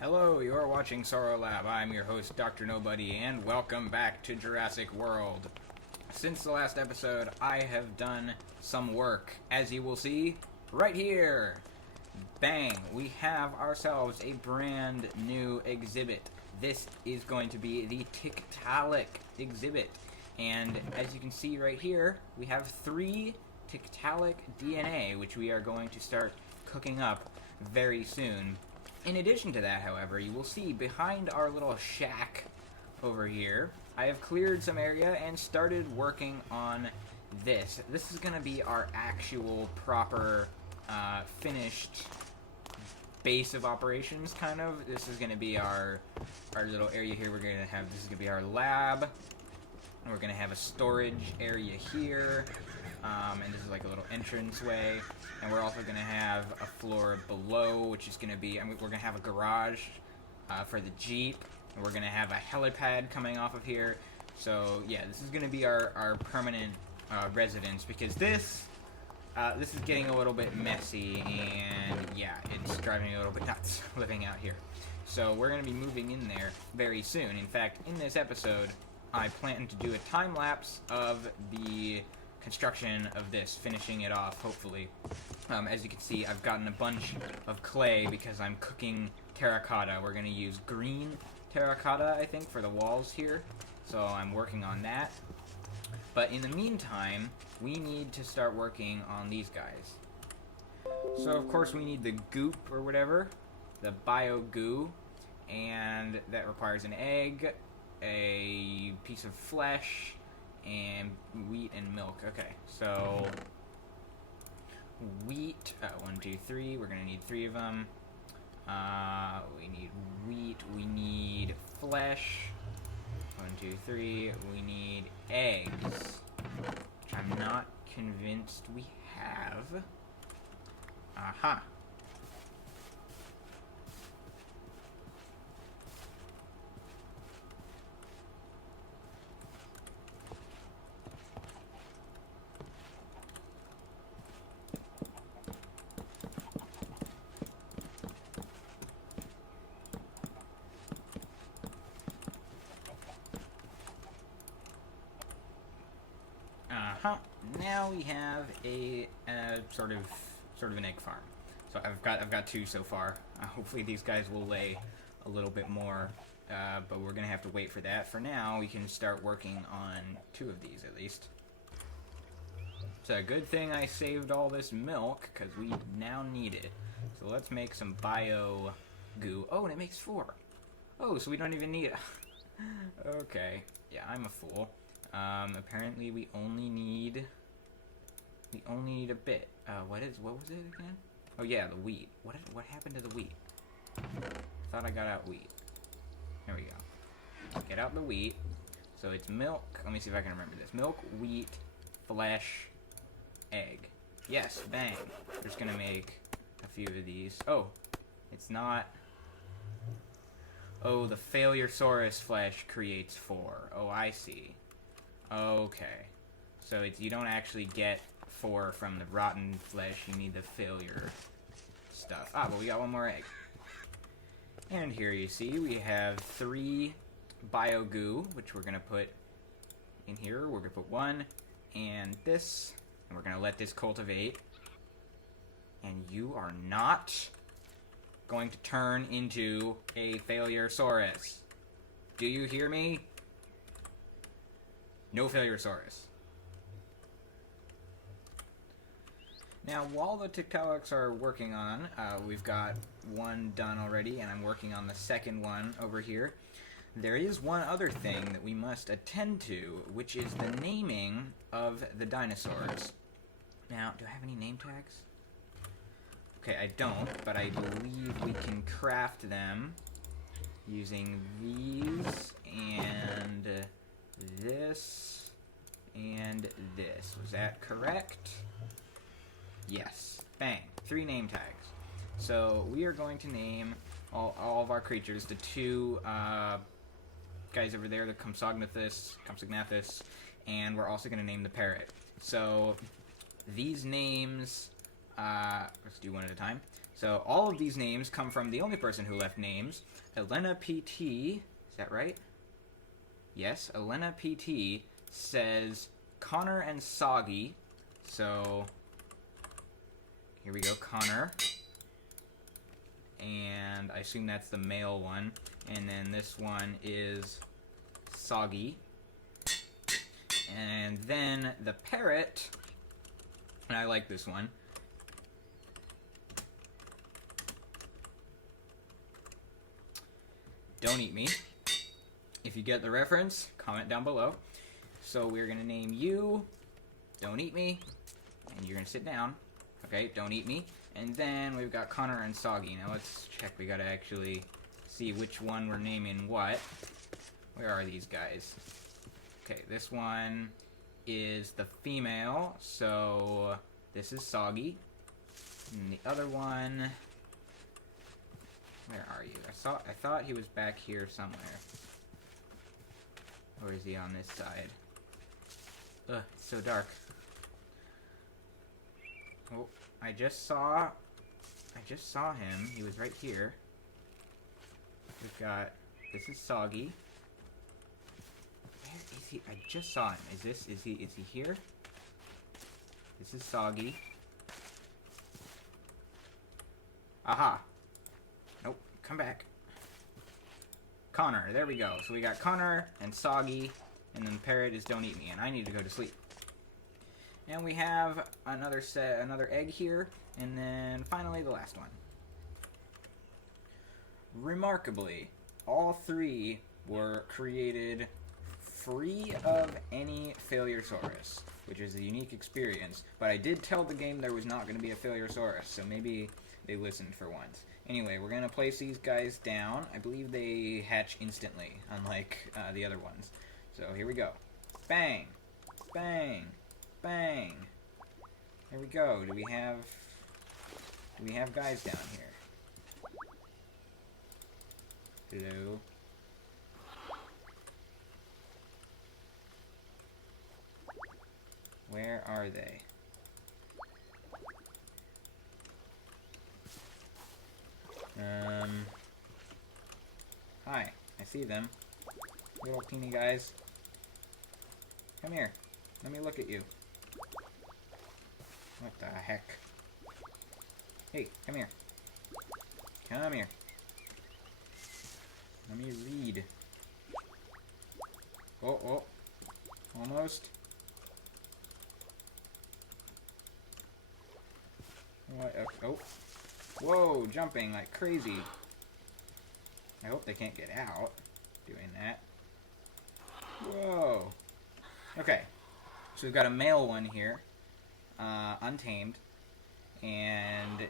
Hello, you're watching Sorrow Lab. I'm your host, Dr. Nobody, and welcome back to Jurassic World. Since the last episode, I have done some work, as you will see right here. Bang! We have ourselves a brand new exhibit. This is going to be the Tiktaalik exhibit. And as you can see right here, we have 3 Tiktaalik DNA, which we are going to start cooking up very soon. In addition to that, however, you will see behind our little shack over here, I have cleared some area and started working on this. This is going to be our actual proper finished base of operations, kind of. This is going to be our little area here. We're going to have, this is going to be our lab. And we're going to have a storage area here. And this is like a little entranceway. And we're also going to have a floor below, which is going to be, we're going to have a garage for the Jeep. And we're going to have a helipad coming off of here. So, yeah, this is going to be our permanent residence, because this is getting a little bit messy, and, yeah, it's driving me a little bit nuts living out here. So we're going to be moving in there very soon. In fact, in this episode, I plan to do a time-lapse of the construction of this, finishing it off, hopefully. As you can see, I've gotten a bunch of clay because I'm cooking terracotta. We're going to use green terracotta, I think, for the walls here. So I'm working on that. But in the meantime, we need to start working on these guys. So, of course, we need the goop or whatever, the bio goo, and that requires an egg, a piece of flesh, and wheat and milk. Okay, so wheat, 1, 2, 3, we're gonna need 3 of them. We need wheat, we need flesh, 1, 2, 3, we need eggs, which I'm not convinced we have. Aha. Now we have a sort of an egg farm. So I've got 2 so far. Hopefully these guys will lay a little bit more, but we're gonna have to wait for that. For now, we can start working on 2 of these at least. It's a good thing I saved all this milk, because we now need it. So let's make some bio goo. Oh, and it makes 4. Oh, so we don't even need it. Okay, yeah, I'm a fool. Apparently we only need a bit. What was it again? Oh yeah, the wheat. What happened to the wheat? Thought I got out wheat. There we go. Get out the wheat. So it's milk. Let me see if I can remember this. Milk, wheat, flesh, egg. Yes, bang. We're just gonna make a few of these. Oh, it's not. Oh, the Failure-saurus flesh creates 4. Oh, I see. Okay. So you don't actually get 4 from the rotten flesh, you need the failure stuff. Ah, but we got 1 more egg. And here you see we have 3 bio goo, which we're gonna put in here. We're gonna put 1 and this, and we're gonna let this cultivate. And you are not going to turn into a Failure-saurus. Do you hear me? No Failure-saurus. Now, while the Tiktaaliks are working on, we've got 1 done already, and I'm working on the second one over here. There is one other thing that we must attend to, which is the naming of the dinosaurs. Now, do I have any name tags? Okay, I don't, but I believe we can craft them using these and this and this. Was that correct? Yes. Bang. 3 name tags. So we are going to name all of our creatures. The 2 guys over there, the Compsognathus, and we're also going to name the parrot. So these names, let's do one at a time. So all of these names come from the only person who left names, Elena PT. Is that right? Yes, Elena PT says Connor and Soggy. So here we go, Connor. And I assume that's the male one. And then this one is Soggy. And then the parrot, and I like this one. Don't eat me. If you get the reference, comment down below. So we're going to name you Don't Eat Me. And you're going to sit down. Okay, Don't Eat Me. And then we've got Connor and Soggy. Now let's check. We got to actually see which one we're naming what. Where are these guys? Okay, this one is the female. So this is Soggy. And the other one... Where are you? I thought he was back here somewhere. Or is he on this side? Ugh, it's so dark. Oh, I just saw him. He was right here. We've got, this is Soggy. Where is he? I just saw him. Is he here? This is Soggy. Aha. Nope, come back. Connor, there we go. So we got Connor and Soggy, and then the parrot is Don't Eat Me, and I need to go to sleep. And we have another egg here, and then finally the last one. Remarkably, all three were created free of any Failure-saurus, which is a unique experience. But I did tell the game there was not going to be a Failure-saurus, so maybe they listened for once. Anyway, we're going to place these guys down. I believe they hatch instantly, unlike the other ones. So here we go. Bang! Bang! Bang! There we go. Do we have guys down here? Hello? Where are they? Hi. I see them. Little teeny guys. Come here. Let me look at you. What the heck? Hey, come here. Come here. Let me read. Oh, oh. Almost. What? Oh. Whoa, jumping like crazy. I hope they can't get out doing that. Whoa. Okay. So we've got a male one here. Untamed. And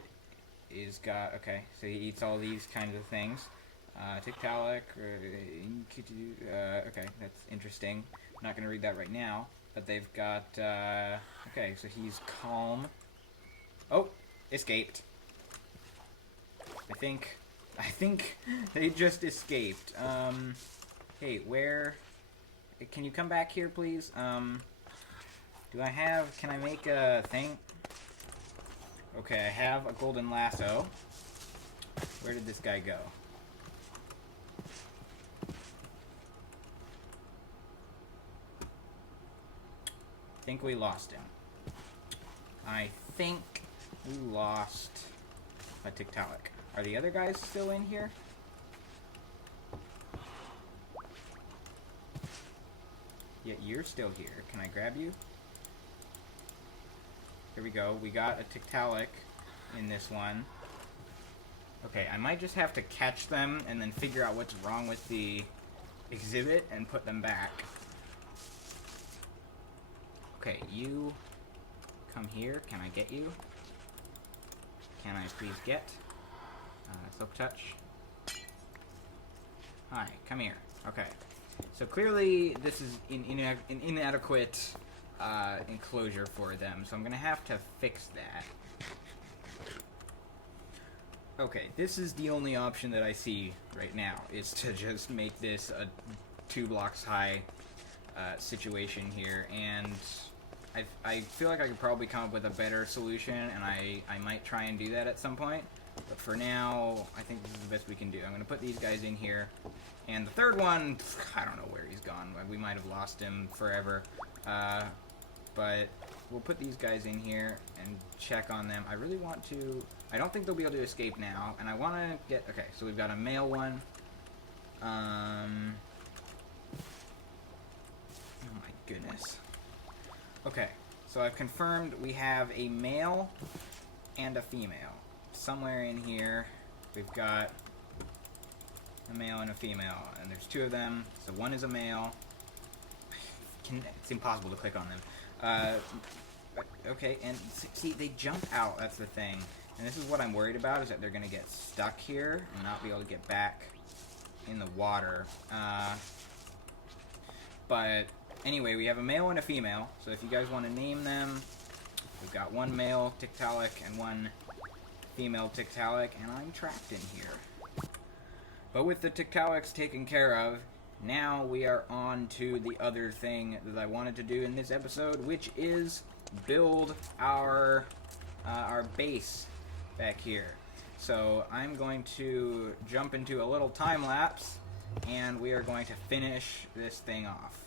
he's got, okay, so he eats all these kinds of things. Tiktaalik, okay, that's interesting. Not going to read that right now. But they've got, okay, so he's calm. Oh, escaped. I think they just escaped. Hey, where... Can you come back here, please? Can I make a thing? Okay, I have a golden lasso. Where did this guy go? I think we lost him. I think we lost a Tiktaalik. Are the other guys still in here? Yeah, you're still here. Can I grab you? Here we go. We got a Tiktaalik in this one. Okay, I might just have to catch them and then figure out what's wrong with the exhibit and put them back. Okay, you come here. Can I get you? Can I please get? Silk touch. Hi, come here. Okay. So clearly this is an inadequate enclosure for them, so I'm going to have to fix that. Okay, this is the only option that I see right now, is to just make this a 2 blocks high situation here, and I feel like I could probably come up with a better solution, and I might try and do that at some point. But for now, I think this is the best we can do. I'm going to put these guys in here. And the third one, I don't know where he's gone. We might have lost him forever. But we'll put these guys in here and check on them. I really want to... I don't think they'll be able to escape now. And I want to get... Okay, so we've got a male one. Oh my goodness. Okay, so I've confirmed we have a male and a female. Somewhere in here, we've got a male and a female, and there's two of them. So one is a male. It's impossible to click on them. Okay, and see, they jump out. That's the thing. And this is what I'm worried about, is that they're going to get stuck here and not be able to get back in the water. But anyway, we have a male and a female. So if you guys want to name them, we've got one male Tiktaalik and one female Tiktaalik, and I'm trapped in here. But with the Tiktaaliks taken care of, now we are on to the other thing that I wanted to do in this episode, which is build our base back here. So I'm going to jump into a little time lapse, and we are going to finish this thing off.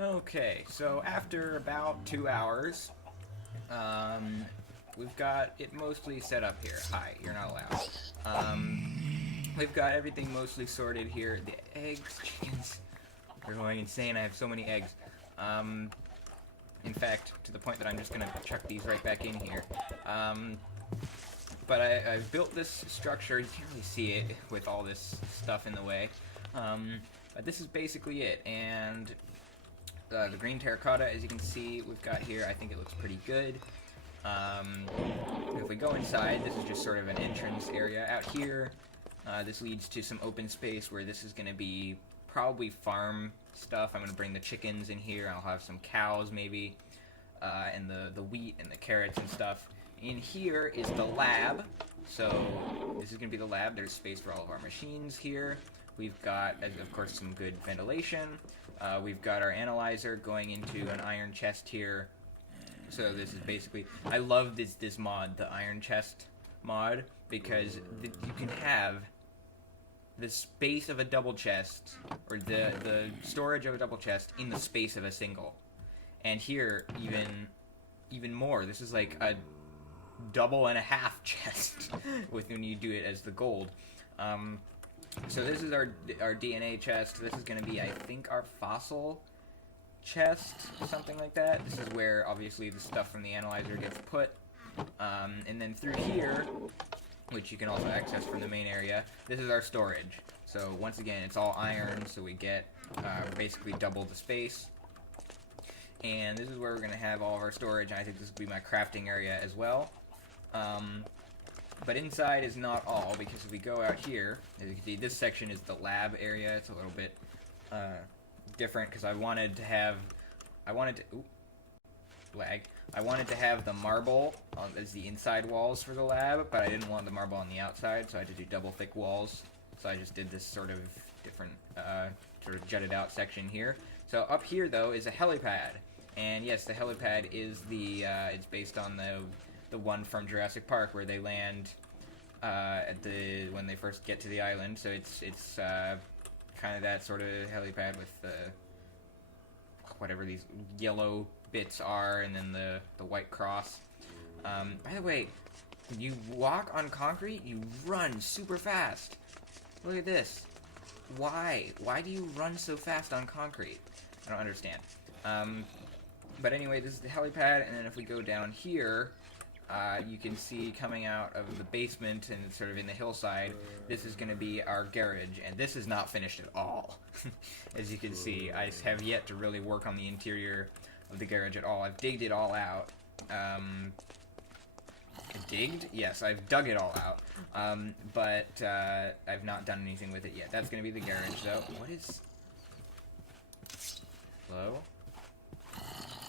Okay, so after about 2 hours, we've got it mostly set up here. Hi, you're not allowed. We've got everything mostly sorted here. The eggs, chickens, they're going insane. I have so many eggs. In fact, to the point that I'm just gonna chuck these right back in here. But I've built this structure. You can't really see it with all this stuff in the way. But this is basically it. And the green terracotta, as you can see, we've got here. I think it looks pretty good. If we go inside, this is just sort of an entrance area. Out here, this leads to some open space where this is going to be probably farm stuff. I'm going to bring the chickens in here. I'll have some cows maybe, and the wheat and the carrots and stuff. In here is the lab. So this is going to be the lab. There's space for all of our machines here. We've got, of course, some good ventilation. We've got our analyzer going into an iron chest here. So this is basically, I love this mod, the iron chest mod, because you can have the space of a double chest, or the storage of a double chest in the space of a single. And here, even more. This is like a double and a half chest when you do it as the gold. So this is our DNA chest. This is going to be, I think, our fossil chest, something like that. This is where, obviously, the stuff from the analyzer gets put. And then through here, which you can also access from the main area, this is our storage. So once again, it's all iron, so we get basically double the space. And this is where we're going to have all of our storage, and I think this will be my crafting area as well. But inside is not all, because if we go out here, as you can see, this section is the lab area. It's a little bit different, because I wanted to have the marble as the inside walls for the lab, but I didn't want the marble on the outside, so I had to do double thick walls. So I just did this sort of different, sort of jutted out section here. So up here, though, is a helipad. And yes, the helipad is it's based on the one from Jurassic Park where they land when they first get to the island. So it's kind of that sort of helipad with whatever these yellow bits are, and then the white cross. By the way, when you walk on concrete, you run super fast. Look at this. Why? Why do you run so fast on concrete? I don't understand. But anyway, this is the helipad, and then if we go down here, you can see coming out of the basement and sort of in the hillside, this is going to be our garage, and this is not finished at all. As you can see, I have yet to really work on the interior of the garage at all. I've digged it all out. Digged? Yes, I've dug it all out. But I've not done anything with it yet. That's going to be the garage, though. What is... Hello?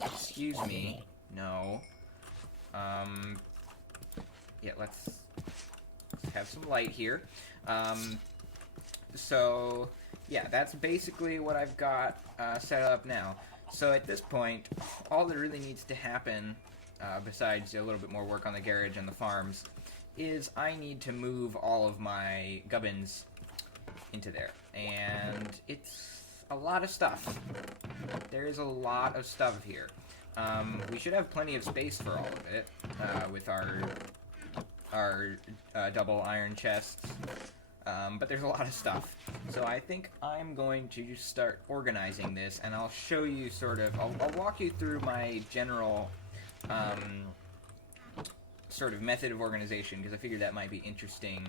Excuse me. No. Yeah, let's have some light here. So, yeah, that's basically what I've got set up now. So at this point, all that really needs to happen, besides a little bit more work on the garage and the farms, is I need to move all of my gubbins into there. And it's a lot of stuff. There's a lot of stuff here. We should have plenty of space for all of it, with our double iron chests, but there's a lot of stuff. So I think I'm going to just start organizing this, and I'll show you sort of, I'll walk you through my general sort of method of organization, because I figured that might be interesting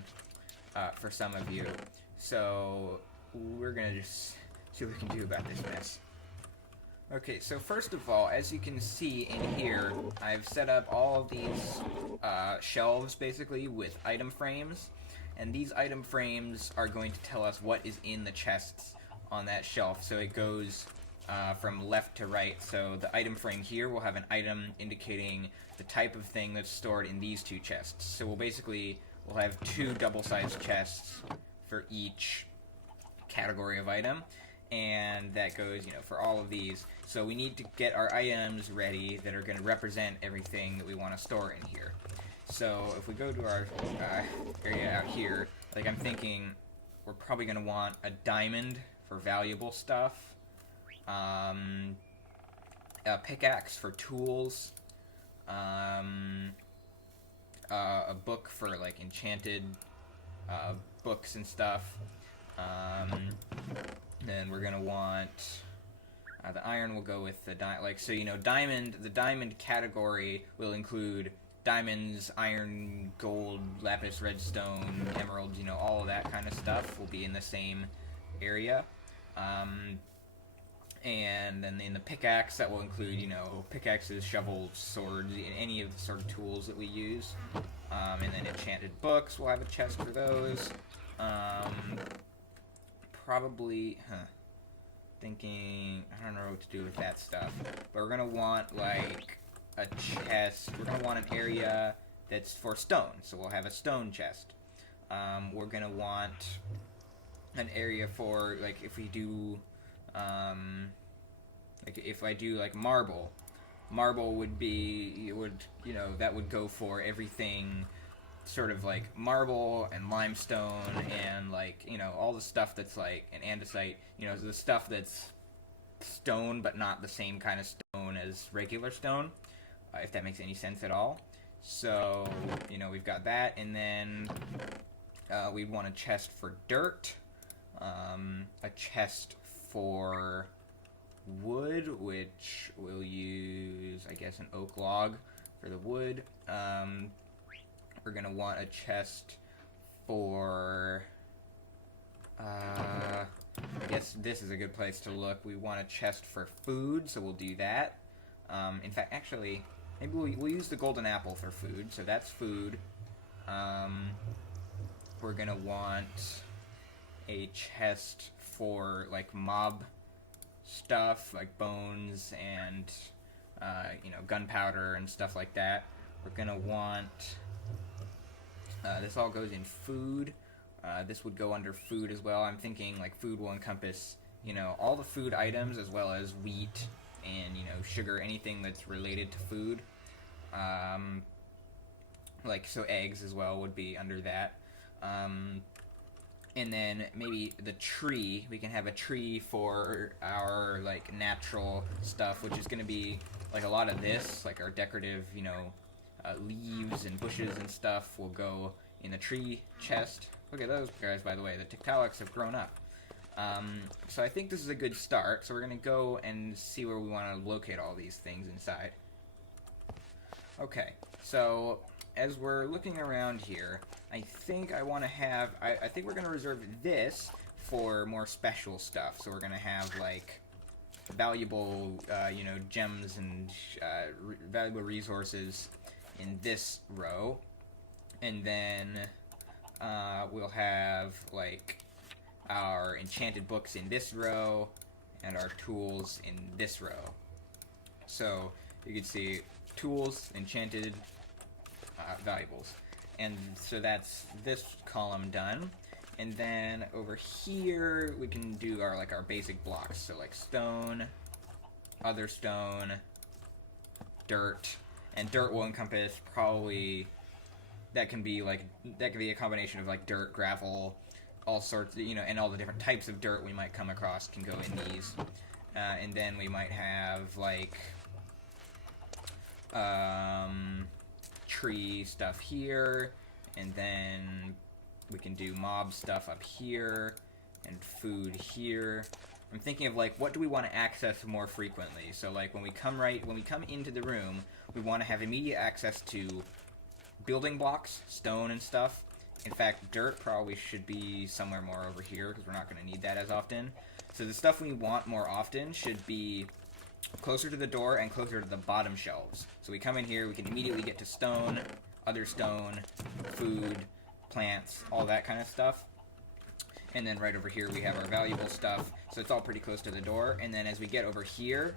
for some of you. So we're going to just see what we can do about this mess. Okay, so first of all, as you can see in here, I've set up all of these shelves, basically, with item frames. And these item frames are going to tell us what is in the chests on that shelf. So it goes from left to right. So the item frame here will have an item indicating the type of thing that's stored in these two chests. So we'll have two double-sized chests for each category of item. And that goes, for all of these. So we need to get our items ready that are going to represent everything that we want to store in here. So if we go to our area out here, like I'm thinking we're probably going to want a diamond for valuable stuff. a pickaxe for tools, a book for like enchanted books and stuff. Then we're gonna want the iron will go with the diamond. The diamond category will include diamonds, iron, gold, lapis, redstone, emeralds. All of that kind of stuff will be in the same area. And then in the pickaxe, that will include, pickaxes, shovels, swords, any of the sort of tools that we use. And then enchanted books, we'll have a chest for those. Probably, thinking, I don't know what to do with that stuff. But we're going to want, like, a chest. We're going to want an area that's for stone. So we'll have a stone chest. We're going to want an area for, like, if we do... like if I do like marble would be, that would go for everything sort of like marble and limestone and like, all the stuff that's like an andesite, the stuff that's stone but not the same kind of stone as regular stone, if that makes any sense at all. So, we've got that, and then we'd want a chest for dirt, a chest for wood, which we'll use, I guess, an oak log for the wood. We're gonna want a chest for, I guess this is a good place to look. We want a chest for food, so we'll do that. In fact, actually, maybe we'll use the golden apple for food, so that's food. We're gonna want a chest for like mob stuff, like bones and gunpowder and stuff like that. We're gonna want this all goes in food. This would go under food as well. I'm thinking like food will encompass all the food items as well as wheat and sugar, anything that's related to food. Like so eggs as well would be under that. And then maybe the tree, we can have a tree for our, like, natural stuff, which is going to be, like, a lot of this, like our decorative, leaves and bushes and stuff will go in the tree chest. Look at those guys, by the way. The Tiktaaliks have grown up. So I think this is a good start. So we're going to go and see where we want to locate all these things inside. Okay, so as we're looking around here, I think I want to have... I think we're going to reserve this for more special stuff. So we're going to have, like, valuable, gems and valuable resources in this row. And then we'll have, like, our enchanted books in this row and our tools in this row. So you can see tools, enchanted, valuables. And so that's this column done. And then over here we can do our basic blocks. So like stone, other stone, dirt, and dirt will encompass probably that can be a combination of like dirt, gravel, all sorts, and all the different types of dirt we might come across can go in these. And then we might have like tree stuff here, and then we can do mob stuff up here and food here. I'm thinking of like what do we want to access more frequently. So like when we come into the room, we want to have immediate access to building blocks, stone and stuff. In fact, dirt probably should be somewhere more over here because we're not going to need that as often. So the stuff we want more often should be closer to the door and closer to the bottom shelves. So we come in here, we can immediately get to stone, other stone, food, plants, all that kind of stuff. And then right over here we have our valuable stuff. So it's all pretty close to the door. And then as we get over here,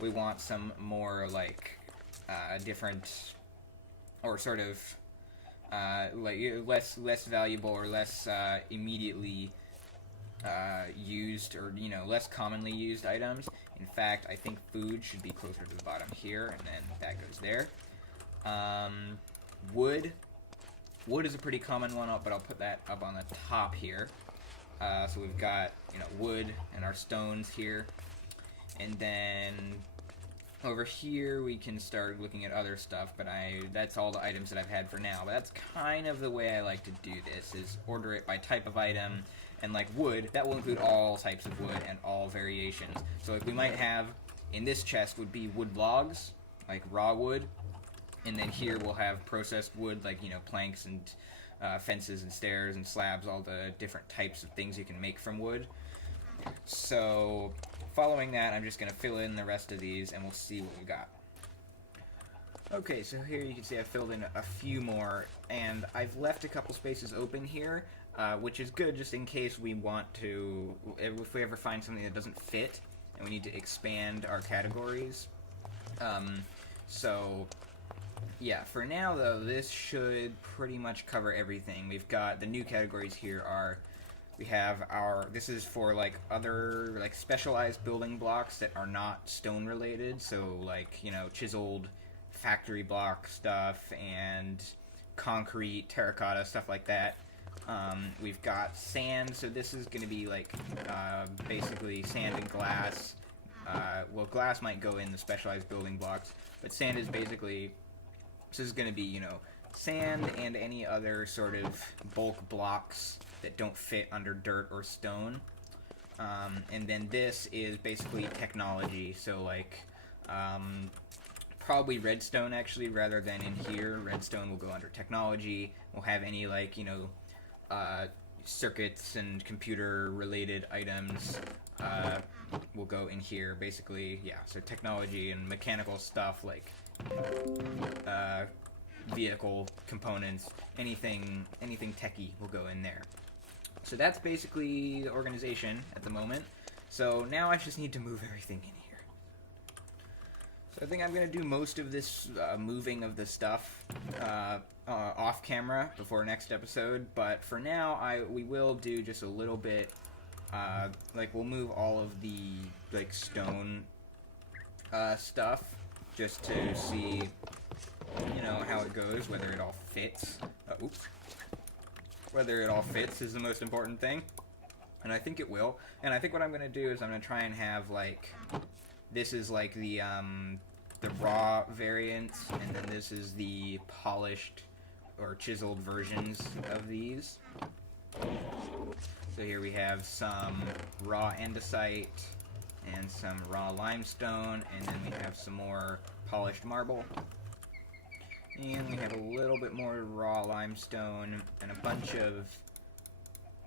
we want some more like different or sort of like less valuable or less immediately used or less commonly used items. In fact, I think food should be closer to the bottom here, and then that goes there. Wood is a pretty common one, but I'll put that up on the top here. So we've got wood and our stones here, and then Over here we can start looking at other stuff, but that's all the items that I've had for now. But that's kind of the way I like to do this, is order it by type of item, and like wood, that will include all types of wood and all variations. So like we might have, in this chest would be wood logs, like raw wood, and then here we'll have processed wood, like, planks and fences and stairs and slabs, all the different types of things you can make from wood. So following that, I'm just going to fill in the rest of these, and we'll see what we got. Okay, so here you can see I've filled in a few more, and I've left a couple spaces open here, which is good just in case we want to, if we ever find something that doesn't fit, and we need to expand our categories. So yeah, for now though, this should pretty much cover everything. We've got the new categories here are, we have this is for like other like specialized building blocks that are not stone related, so like, chiseled factory block stuff and concrete, terracotta, stuff like that. We've got sand, so this is going to be like basically sand and glass. Well, glass might go in the specialized building blocks, but sand is basically, this is going to be, sand and any other sort of bulk blocks that don't fit under dirt or stone. And then this is basically technology, so like probably redstone actually, rather than in here. Redstone will go under technology. We'll have any like, circuits and computer related items will go in here, basically. Yeah, so technology and mechanical stuff like vehicle components, anything techie will go in there. So that's basically the organization at the moment. So now I just need to move everything in here. So I think I'm going to do most of this moving of the stuff off camera before next episode, but for now we will do just a little bit, like we'll move all of the like stone stuff just to see how it goes, whether it all fits. Whether it all fits is the most important thing, and I think it will. And I think what I'm going to do is I'm going to try and have like, this is like the raw variant, and then this is the polished or chiseled versions of these. So here we have some raw andesite and some raw limestone, and then we have some more polished marble. And we have a little bit more raw limestone and a bunch of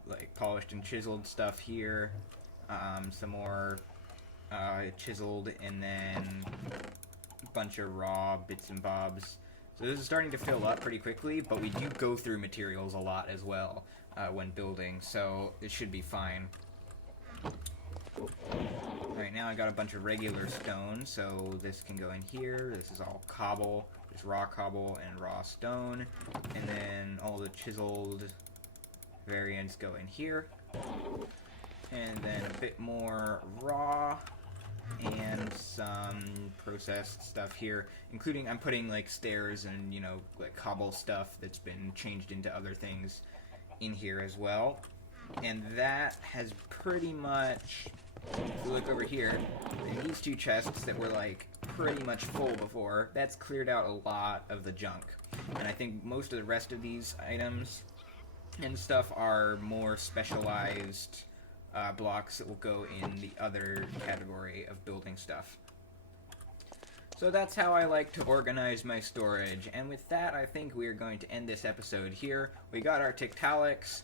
like polished and chiseled stuff here. Some more chiseled, and then a bunch of raw bits and bobs. So this is starting to fill up pretty quickly, but we do go through materials a lot as well when building, so it should be fine. Alright, now I got a bunch of regular stone, so this can go in here. This is all cobble. There's raw cobble and raw stone. And then all the chiseled variants go in here. And then a bit more raw and some processed stuff here, including I'm putting like stairs and, like cobble stuff that's been changed into other things in here as well. And that has pretty much, if you look over here, in these two chests that were like pretty much full before, that's cleared out a lot of the junk. And I think most of the rest of these items and stuff are more specialized blocks that will go in the other category of building stuff. So that's how I like to organize my storage, and with that I think we are going to end this episode here. We got our Tiktaaliks,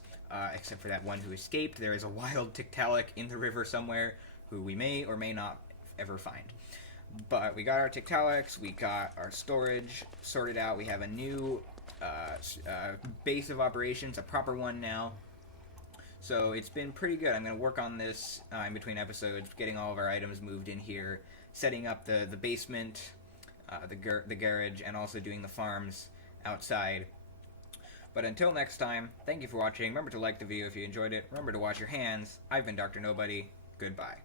except for that one who escaped. There is a wild Tiktaalik in the river somewhere who we may or may not ever find. But we got our Tiktaaliks, we got our storage sorted out, we have a new base of operations, a proper one now. So it's been pretty good. I'm going to work on this in between episodes, getting all of our items moved in here, setting up the basement, the garage, and also doing the farms outside. But until next time, thank you for watching. Remember to like the video if you enjoyed it. Remember to wash your hands. I've been Dr. Nobody. Goodbye.